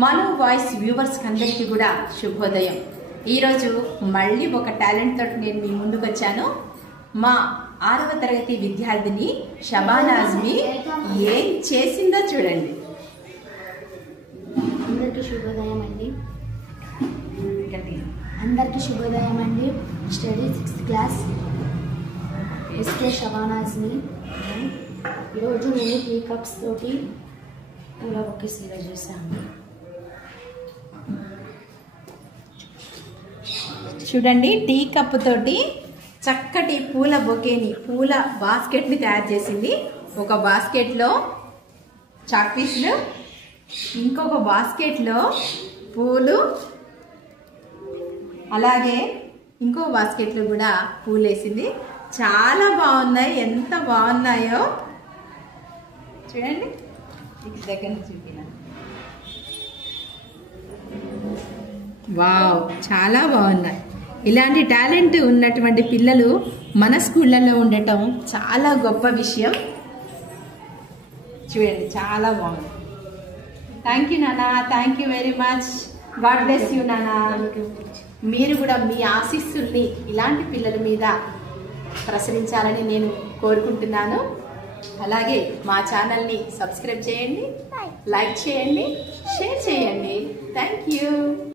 మను voice viewers అందరికీ కూడా శుభోదయం. ఈరోజు మళ్ళీ ఒక టాలెంట్ తోటి నేను మీ ముందుకు వచ్చాను. మా 6వ తరగతి విద్యార్థిని షబానా అజ్మీ ఏం చేసిందో చూడండి. అందరికీ శుభోదయం అండి. అందరికీ శుభోదయం అండి. Study 6th class SK Shabana Azmi. ఈరోజు నేను టీ కప్స్ తోటి పూల బొకే సేవ చేశాను. చూడండి, టీ కప్ తోటి చక్కటి పూల బొకేని, పూల బాస్కెట్ని తయారు చేసింది. ఒక బాస్కెట్లో చాక్ పీస్లు, ఇంకొక బాస్కెట్లో పూలు, అలాగే ఇంకో బాస్కెట్లో కూడా పూలు వేసింది. చాలా బాగున్నాయి. ఎంత బాగున్నాయో చూడండి. దగ్గర నుంచి చూపినా. వావ్, చాలా బాగున్నాయి. ఇలాంటి టాలెంట్ ఉన్నటువంటి పిల్లలు మన స్కూళ్ళలో ఉండటం చాలా గొప్ప విషయం. చూడండి, చాలా బాగుంది. థ్యాంక్ యూ నానా, thank you very much. God bless you నానా. మీరు కూడా మీ ఆశీస్సుల్ని ఇలాంటి పిల్లల మీద ప్రసరించాలని నేను కోరుకుంటున్నాను. అలాగే మా ఛానల్ని సబ్స్క్రైబ్ చేయండి, లైక్ చేయండి, షేర్ చేయండి. Thank you.